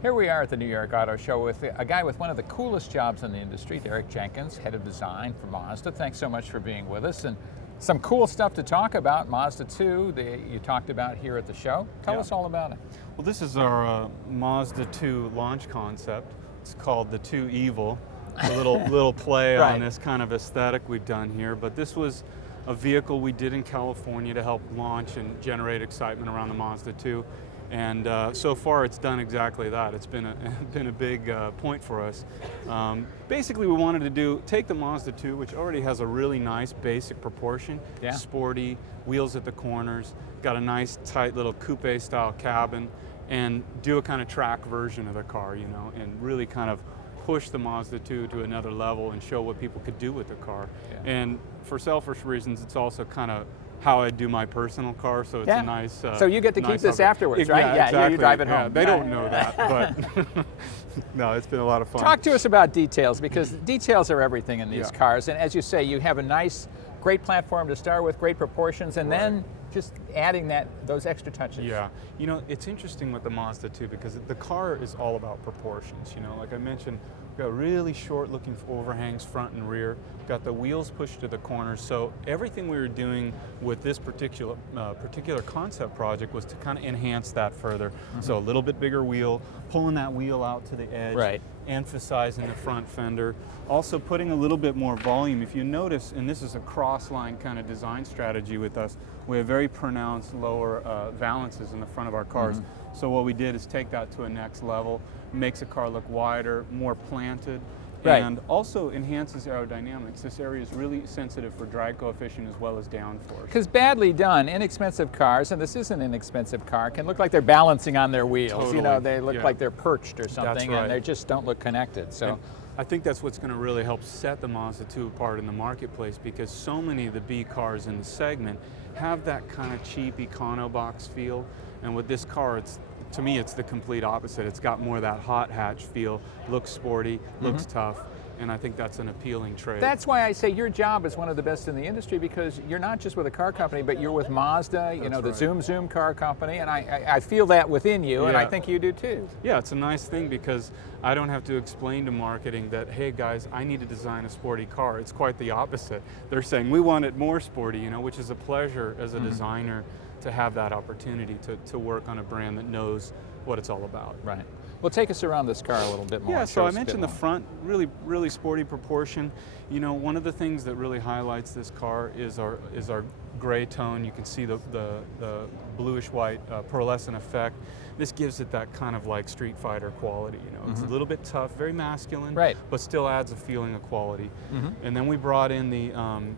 Here we are at the New York Auto Show with a guy with one of the coolest jobs in the industry, Derek Jenkins, head of design for Mazda. Thanks so much for being with us. And some cool stuff to talk about. Mazda 2, you talked about here at the show. Tell us all about it. Well, this is our Mazda 2 launch concept. It's called the 2 Evil. A little play on this kind of aesthetic we've done here. But this was a vehicle we did in California to help launch and generate excitement around the Mazda 2. And so far it's done exactly that. It's been a big point for us. Basically we wanted to take the Mazda 2, which already has a really nice basic proportion, sporty, wheels at the corners, got a nice tight little coupe style cabin, and do a kind of track version of the car, you know, and really kind of push the Mazda 2 to another level and show what people could do with the car. And for selfish reasons, it's also kind of how I do my personal car, so it's a nice. So you get to keep this afterwards, right? Yeah, exactly. You drive it home. They don't know that, but no, it's been a lot of fun. Talk to us about details, because details are everything in these cars. And as you say, you have a nice, great platform to start with, great proportions, and then just adding those extra touches. Yeah, you know, it's interesting with the Mazda 2 because the car is all about proportions. You know, like I mentioned, we've got really short-looking overhangs front and rear. We've got the wheels pushed to the corners. So everything we were doing with this particular concept project was to kind of enhance that further. So a little bit bigger wheel, pulling that wheel out to the edge, emphasizing the front fender, also putting a little bit more volume. If you notice, and this is a cross-line kind of design strategy with us, we have very pronounced lower valances in the front of our cars. So what we did is take that to a next level, makes the car look wider, more planted, and also enhances aerodynamics. This area is really sensitive for drag coefficient as well as downforce. Because badly done, inexpensive cars, and this is an inexpensive car, can look like they're balancing on their wheels. Totally. You know, they look like they're perched or something, and they just don't look connected. So. And I think that's what's going to really help set the Mazda 2 apart in the marketplace, because so many of the B cars in the segment have that kind of cheap econo box feel, and with this car, to me, it's the complete opposite. It's got more of that hot hatch feel, looks sporty, looks tough, and I think that's an appealing trait. That's why I say your job is one of the best in the industry, because you're not just with a car company, but you're with Mazda, you know, the Zoom Zoom car company, and I feel that within you, and I think you do too. Yeah, it's a nice thing because I don't have to explain to marketing that, hey guys, I need to design a sporty car. It's quite the opposite. They're saying, we want it more sporty, you know, which is a pleasure as a designer to have that opportunity to work on a brand that knows what it's all about. Right. Well, take us around this car a little bit more. Yeah, so I mentioned the front, really sporty proportion. You know, one of the things that really highlights this car is our gray tone. You can see the bluish white pearlescent effect. This gives it that kind of like Street Fighter quality. You know, it's a little bit tough, very masculine, but still adds a feeling of quality. And then we brought in the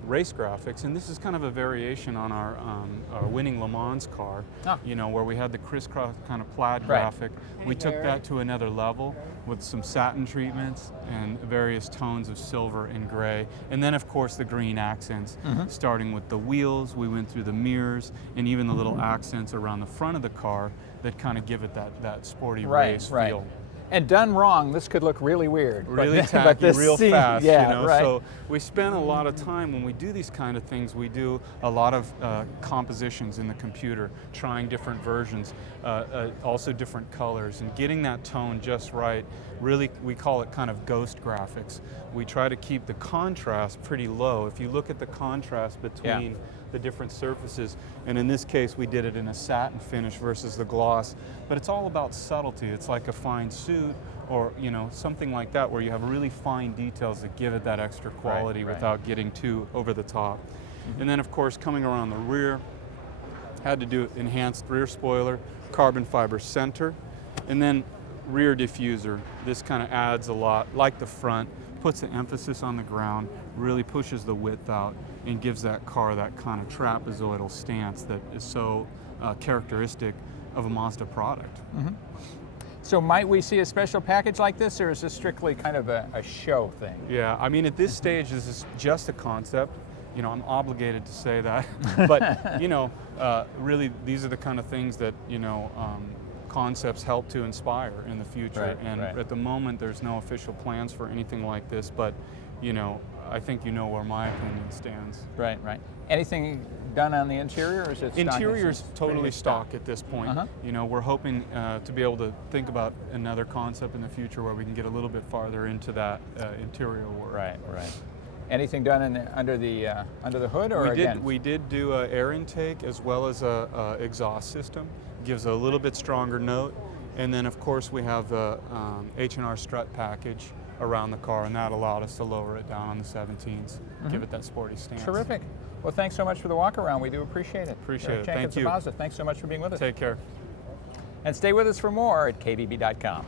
race graphics, and this is kind of a variation on our winning Le Mans car. You know, where we had the crisscross kind of plaid graphic. We took that to another level with some satin treatments and various tones of silver and gray, and then of course the green accents. Starting with the wheels, we went through the mirrors, and even the little accents around the front of the car that kind of give it that sporty race feel. And done wrong, this could look really weird. Really tacky, real fast, you know. So we spend a lot of time when we do these kind of things. We do a lot of compositions in the computer, trying different versions, also different colors, and getting that tone just right. Really, we call it kind of ghost graphics. We try to keep the contrast pretty low. If you look at the contrast between the different surfaces, and in this case we did it in a satin finish versus the gloss, but it's all about subtlety. It's like a fine suit, or you know, something like that, where you have really fine details that give it that extra quality without getting too over the top. And then of course, coming around the rear, had to do enhanced rear spoiler, carbon fiber center, and then rear diffuser. This kind of adds a lot, like the front, puts the emphasis on the ground, really pushes the width out, and gives that car that kind of trapezoidal stance that is so characteristic of a Mazda product. So might we see a special package like this, or is this strictly kind of a show thing? Yeah, I mean, at this stage, this is just a concept. You know, I'm obligated to say that, but you know, really, these are the kind of things that, you know, concepts help to inspire in the future. At the moment, there's no official plans for anything like this, but you know, I think you know where my opinion stands. Right, right. Anything done on the interior, or is it stock? Interior's totally stock at this point. You know, we're hoping to be able to think about another concept in the future where we can get a little bit farther into that interior work. Right, right. Anything done under the hood, or we did do an air intake as well as a exhaust system. Gives a little bit stronger note, and then of course we have the H&R strut package around the car, and that allowed us to lower it down on the 17s, give it that sporty stance. Terrific. Well, thanks so much for the walk around. We do appreciate it. Appreciate it. Thank you. Thank you. Thanks so much for being with us. Take care. And stay with us for more at kvb.com.